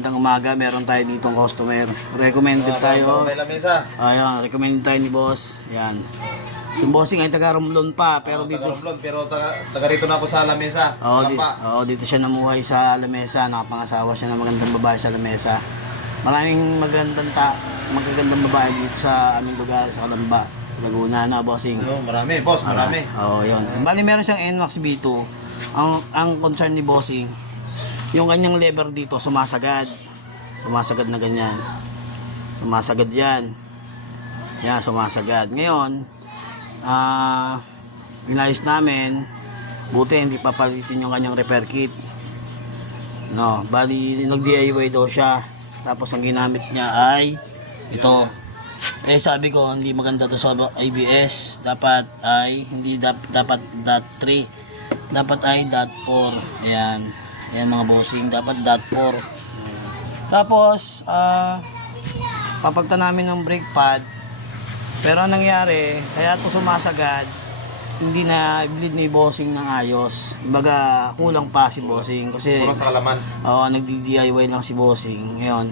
magandang umaga. Meron tayo ditong customer. Recommended tayo. Ayan, recommended tayo ni boss. Ayan. Yung bossing ay taga Romblon pa, pero dito taga Romblon, pero taga rito na ako sa Lamesa. Dito siya namuhay sa Lamesa. Nakapangasawa siya ng magandang babae sa Lamesa. Maraming magagandang babae dito sa aming lugar, sa Kalamba, Laguna na, bossing. Marami, boss, marami. Yun. Bali meron siyang NMAX B2. Ang concern ni bossing, yung kanyang lever dito sumasagad na ganyan, sumasagad yan, sumasagad. Ngayon inayos namin, buti hindi papalitin yung kanyang repair kit, no. Bali nag DIY daw siya, tapos ang ginamit niya ay ito. Sabi ko hindi maganda to sa ABS, dapat ay hindi dapat .3, dapat ay .4. Ayan mga bossing, dapat .4. Tapos papagta namin ng brake pad, pero ang nangyari, kaya ito sumasagad, hindi na bleed ni bossing ng ayos. Kumbaga kulang pa si bossing kasi kulang sa kalaman. nagdi-DIY lang si bossing. Ngayon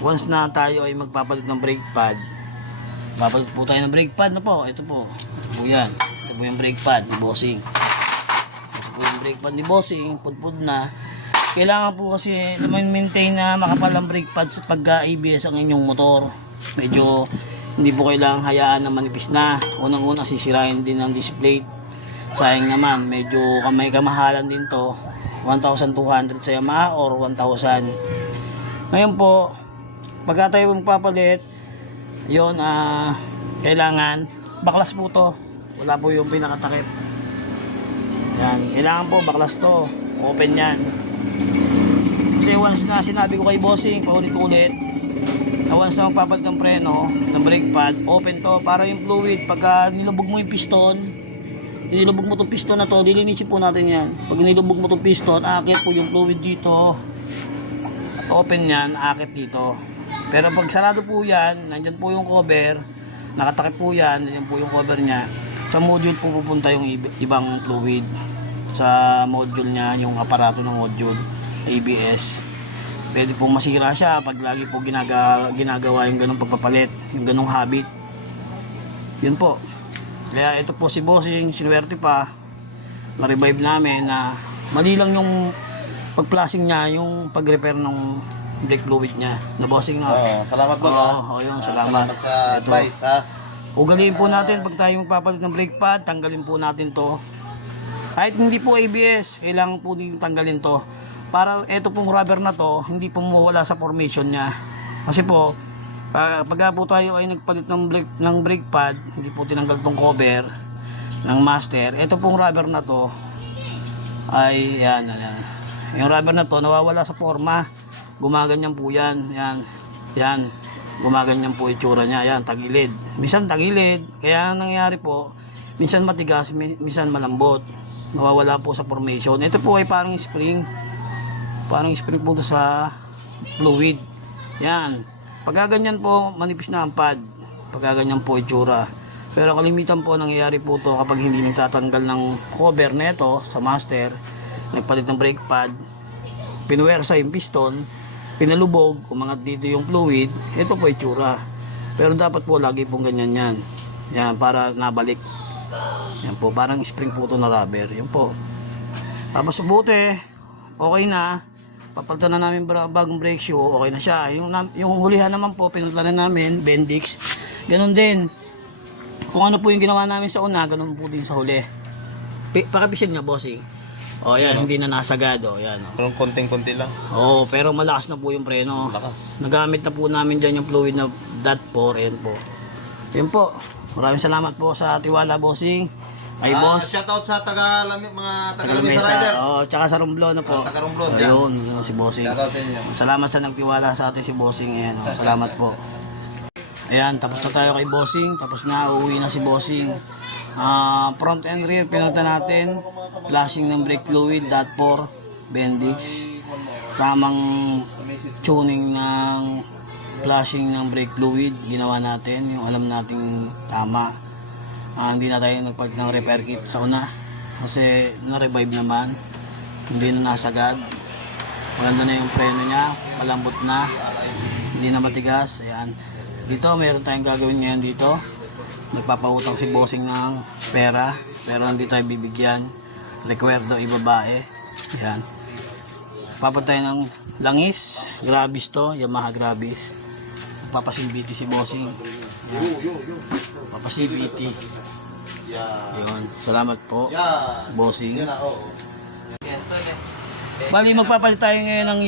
once na tayo ay magpapalit ng brake pad, papalit po tayo ng brake pad na po. Ito po yan. Ito po yung brake pad ni bossing. Yung brake pad ni bossing, pudpud na. Kailangan po kasi maintain na makapal ang brake pad sa pagka-ABS ang inyong motor. Medyo hindi po kailangang hayaan na manipis na. Unang-una sisirain din ang display. Sayang naman, medyo may kamahalan din to. 1,200 sa Yamaha or 1,000. Ngayon po, pagka tayo magpapalit, yun, kailangan baklas po to. Wala po yung pinakatakip. Yan, kailangan po baklas to, open yan. Kasi once na sinabi ko kay bossing paulit-ulit na once na magpapalit ng preno, ng brake pad, open to para yung fluid, pagka nilubog mo yung piston, nilubog mo itong piston na to, dilinisin po natin yan. Pag nilubog mo itong piston, akit po yung fluid dito, at open yan, akit dito. Pero pag sarado po yan, nandyan po yung cover, nakatakip po yan, nandyan po yung cover nya, sa module po pupunta yung ibang fluid. Sa module nya, yung aparato ng module ABS. Pwede pong masira siya pag lagi po ginagawa yung ganong pagpapalit, yung ganong habit. Yun po. Kaya ito po si bossing, sinuwerte pa, ma-revive namin na mali lang yung pag-flashing niya, yung pag-repair ng brake fluid niya. Na bossing na. Salamat po. Yun, salamat. Salamat sa advice, ha. Ugaliin po natin pag tayo magpapalit ng brake pad, tanggalin po natin to. Kahit hindi po ABS, kailangan po din tanggalin to. Para ito pong rubber na to, hindi po mawala sa formation niya. Kasi po, pag po tayo ay nagpalit ng brake pad, hindi po tinanggal tong cover ng master. Ito pong rubber na to, ay yan. Yung rubber na to, nawawala sa forma. Gumaganyan po yan. Yan. Gumaganyan po itsura niya. Yan, tagilid. Minsan tagilid. Kaya nangyayari po, minsan matigas, minsan malambot. Nawawala po sa formation. Ito po ay parang spring. Parang spring po sa fluid. Yan. Pagkaganyan po, manipis na ang pad. Pagkaganyan po itsura. Pero kalimitan po nangyayari po to kapag hindi nagtatanggal ng cover neto sa master, nagpalit ng brake pad, pinuwersa yung piston, pinalubog, umangat dito yung fluid, ito po itsura. Pero dapat po lagi pong ganyan yan. Yan, para nabalik. Yan po, parang spring po to na rubber. Yan po. Tapos buti, okay na. Papalitan na namin bagong brake shoe, okay na siya. Yung hulihan naman po, pinalitan na namin, Bendix. Ganun din. Kung ano po yung ginawa namin sa una, ganun po din sa huli. Pakapisin niya, bossing. Yan, hindi na nasagad. Yan. Pero konting-konti lang. Pero malakas na po yung preno. Lakas. Nagamit na po namin dyan yung fluid na .4. Yan po. Yan po. Maraming salamat po sa tiwala, bossing. Ay boss. Shoutout sa mga taga-Lamesa rider. Tsaka sa Romblon na po. Taga-Romblon. Ayun, si bossing. Shoutout sa inyo. Salamat sa nagtiwala sa atin si bossing. Ayan, salamat po. Ayan, tapos na tayo kay bossing. Tapos na, uuwi na si bossing. Front and rear, pinunta natin. Flashing ng brake fluid, .4, Bendix. Tamang tuning ng flashing ng brake fluid, ginawa natin. Yung alam nating tama. Hindi na tayo nagpalit ng repair kit sa una kasi na-revive naman, hindi na nasagad. Maganda na yung preno niya, malambot na, hindi na matigas. Ayan. Dito meron tayong gagawin ngayon dito. Nagpapautang si bossing ng pera, pero hindi tayo bibigyan. Recuerdo ibabae. Ayan. Papatay ng langis, Grabis to, Yamaha Grabis. Papasilbiti si bossing. Ayan. Papasilbiti. Ayun. Salamat po, bossing. Bali, magpapalit tayo ngayon ng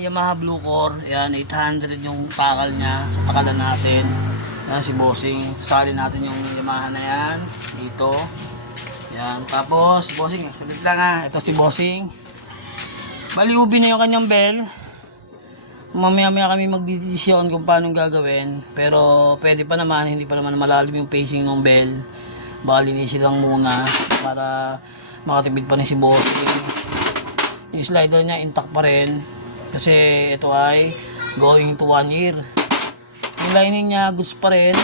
Yamaha Blue Core. Ayan, 800 yung pakal niya sa takalan natin. Ayan, si bossing. Sali natin yung Yamaha na yan. Dito. Ayan, tapos, bossing, salit lang ha. Ito si bossing. Bali, ubi na yung kanyang bell. Mamaya kami magdidesisyon kung paano gagawin. Pero, pwede pa naman, hindi pa naman malalim yung pacing ng bell. Bali, nisi lang muna para makatipid pa rin si bossing. Yung slider niya intact pa rin kasi ito ay going to 1 year. Yung lining niya goods pa rin.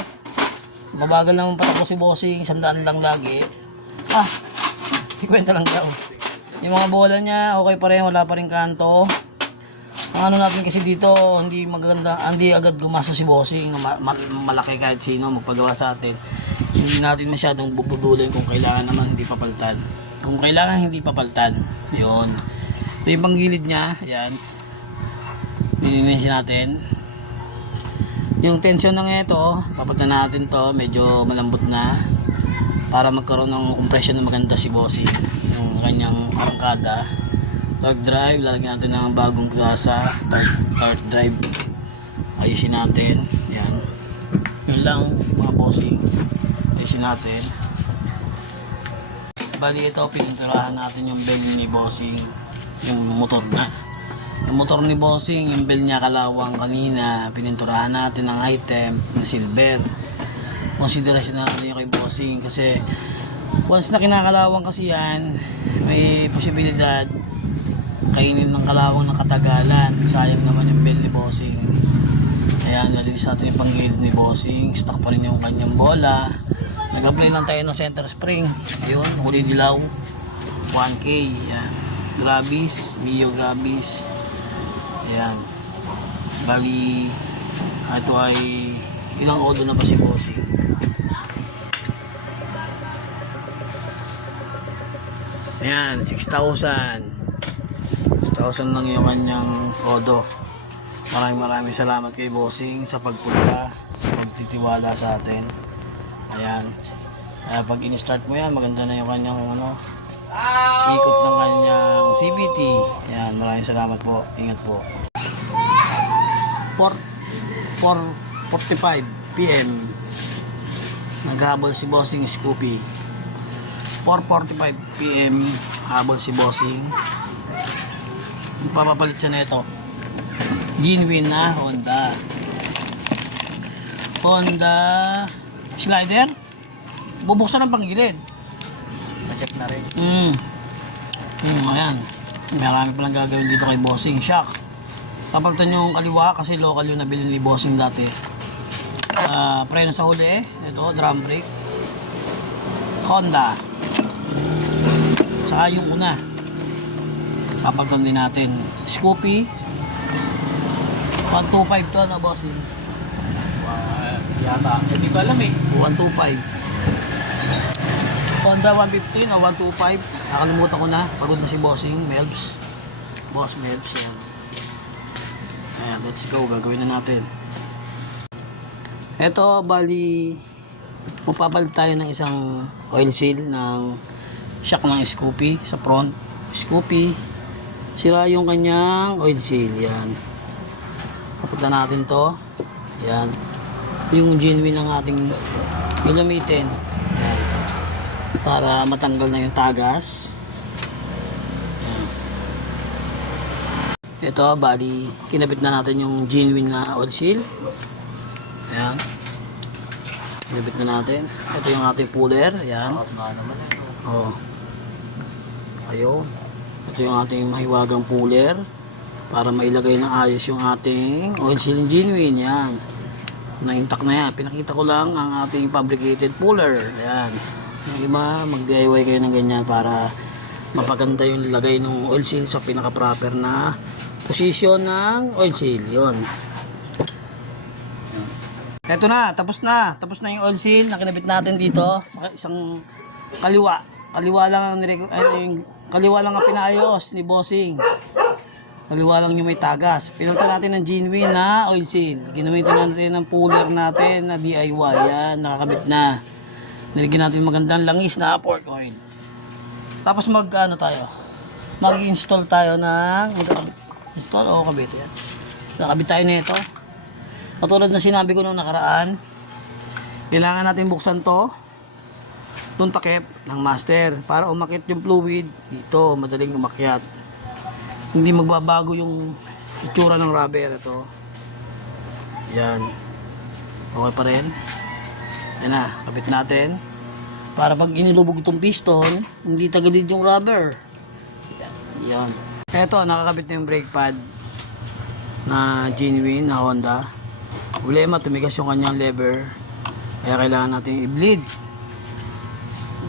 Mabagal naman patakbo si bossing, 100 lang lagi. Ikwenta lang daw. Yung mga bola niya okay pa rin, wala pa rin kanto. Ang ano natin kasi dito, hindi maganda, hindi agad gumasto si bossing. Malaki kahit sino magpagawa sa atin. Hindi natin masyadong bubudulin kung kailangan naman hindi papalitan. Kung kailangan hindi papalitan, yun. Ito yung panggilid niya, ayan. Nilinisin natin. Yung tension ng ito, papalitan natin to, medyo malambot na. Para magkaroon ng compression na maganda si bossing. Yung kanyang arangkada. Torque drive, lalagyan natin ng bagong klasa. Torque drive. Ayusin natin. Ayan. Yun lang mga bossing. Ayusin natin. Bali ito, pininturahan natin yung bell ni bossing. Yung motor na. Yung motor ni bossing, yung bell niya kalawang kanina. Pininturahan natin ng item na silver. Konsiderasyon natin yung kay bossing. Kasi once na kinakalawang kasi yan, may posibilidad kainin ng kalawang ng katagalan. Sayang naman yung bell ni bossing. Ayan, nalinis natin yung panggilid ni bossing. Stock pa rin yung kanyang bola. Nag-apply lang tayo ng center spring. Ayun, huli dilaw. 1K. Ayan. Grabis. Mio Grabis. Ayan. Bali, ito ay ilang odo na ba si bossing? Ayan, 6,000. 6,000 lang yung kanyang odo. Maraming salamat kay bossing sa pagpunta, sa pagtitiwala sa atin. Ayan. Pag in-start mo yan, maganda na yung kanyang ikot ng kanyang CVT. Ayan, maraming salamat po. Ingat po. 4:45 PM. Naghabol si bossing Scoopy. 4:45 PM habol si bossing. Papapalit siya na ito. Genuine na Honda slider. Bubuksan ang panggilid. Na-check na rin. Ayan. Marami palang gagawin dito kay bossing. Shock. Papalitan yung kaliwa kasi local yung nabili ni bossing dati. Preno sa huli. Ito, drum brake. Honda. Saka yung una. Papalitan din natin. Scoopy. 125 to na bossing. Yata. Hindi ko alam eh. 125. Honda 115 o 125. Nakalimutan ko na. Pagod na si bossing. Melbs. Boss Melbs. Yan. Ayan, let's go. Gagawin na natin. Ito, bali, magpapalit tayo ng isang oil seal ng shock ng Scoopy sa front. Scoopy. Sira yung kanyang oil seal. Yan. Papunta natin to. Yan. Yung genuine ng ating gagamitin. Yan. Para matanggal na yung tagas. Yan. Ito, bali, kinabit na natin yung genuine na oil seal. Yan. Kinabit na natin. Ito yung ating puller. Yan. Oh. Ayun. Ito yung ating mahiwagang puller. Para mailagay ng ayos yung ating oil seal genuine. Yan. Na-intact na yan. Pinakita ko lang ang ating fabricated puller. Ayan. Yung iba, mag-DIY kayo ng ganyan para mapaganda yung lagay ng oil seal sa pinaka-proper na position ng oil seal. Yun. Ito na, tapos na. Tapos na yung oil seal na kinabit natin dito. Sa isang kaliwa. Kaliwa lang ang kaliwa lang ang pinaayos ni Bossing. Kaliwa lang yung may tagas. Pinunta natin ng genuine na oil seal. Ginamitan natin ng puller natin na DIY. Yan, nakakabit na. Nilagyan natin magandang langis na pork oil. Tapos mag-install tayo ng install o kabit yan. Nakabit tayo nito. Katulad na sinabi ko nung nakaraan, kailangan natin buksan itong takip ng master para umakyat yung fluid dito, madaling umakyat. Hindi magbabago yung itsura ng rubber. Ito yan, okay pa rin. Yan na, kabit natin para pag inilubog itong piston hindi tagalid yung rubber. Yan. Ito, nakakabit na yung brake pad na genuine na Honda. Problema, tumigas yung kanyang lever, kaya kailangan natin i-bleed.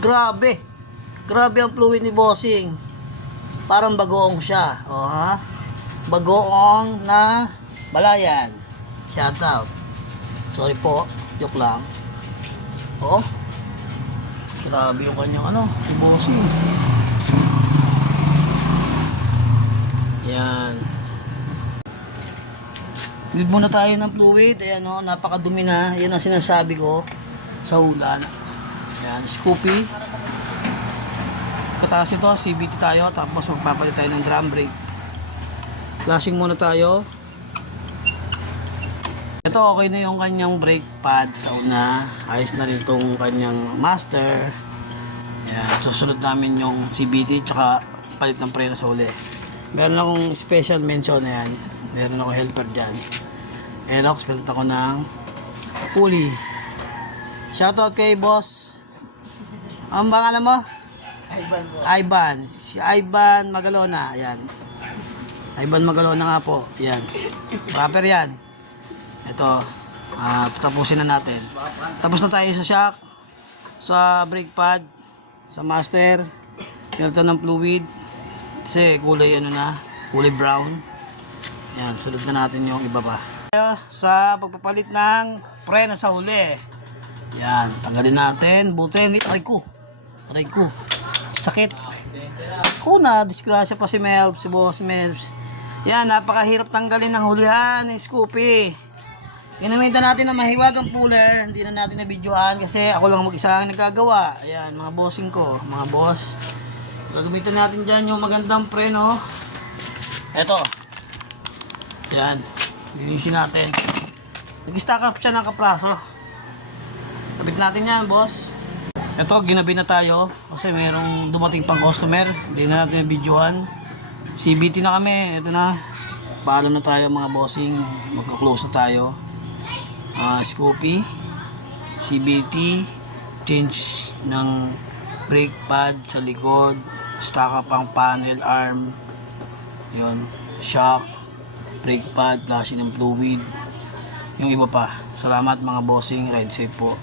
Grabe ang fluid ni Bossing, parang bagoong siya. O ha, bagoong na balayan. Shout out, sorry po, joke lang. O, grabe yung kanyang si Bossing. Yan. Bleed muna tayo ng fluid. Ayan napakadumi na. Yan ang sinasabi ko sa ulan. Ayan, Scoopy. Kataas ito, CVT tayo. Tapos magpapalit tayo ng drum brake. Flashing muna tayo. Ito, okay na yung kanyang brake pad sa una. Ayos na rin itong kanyang master. Ayan, susunod namin yung CVT tsaka palit ng preno sa uli. Meron akong special mention na yan. Meron ako helper dyan. Enox, pilit ako ng pulley. Shoutout kay boss. Ang pangalan mo? Ivan. Si Ivan Magalona. Ayan. Ivan Magalona nga po. Ayan. Proper yan. Ito. Tapusin na natin. Tapos na tayo sa shock. Sa brake pad. Sa master. Pinalitan ng fluid. Kasi kulay kulay brown. Yan, sunod na natin yung iba pa. Sa pagpapalit ng preno sa huli. Yan, tanggalin natin. Butin. Aray ko. Sakit. Disgrasya pa si Melvs, si Boss Melvs. Yan, napakahirap tanggalin ng hulihan ni Scoopy. Ginamitan natin ng mahiwagang puller. Hindi na natin na-videohan kasi ako lang mag-isa ang nagagawa. Ayan, mga bossing ko, mga boss. Gagamitin natin dyan yung magandang preno. Eto. Yan. Linisin natin. Nag-stack up siya ng kapraso. Kabit natin yan, boss. Ito, ginabi na tayo. Kasi mayroong dumating pang customer. Hindi na natin videohan. CBT na kami. Ito na. Paalam na tayo mga bossing. Magka-close na tayo. Scoopy. CBT. Change ng brake pad sa likod. Stack up ang panel arm. Yun. Shock. Brake pad, flashing ng fluid, yung iba pa. Salamat mga bossing, ride safe po.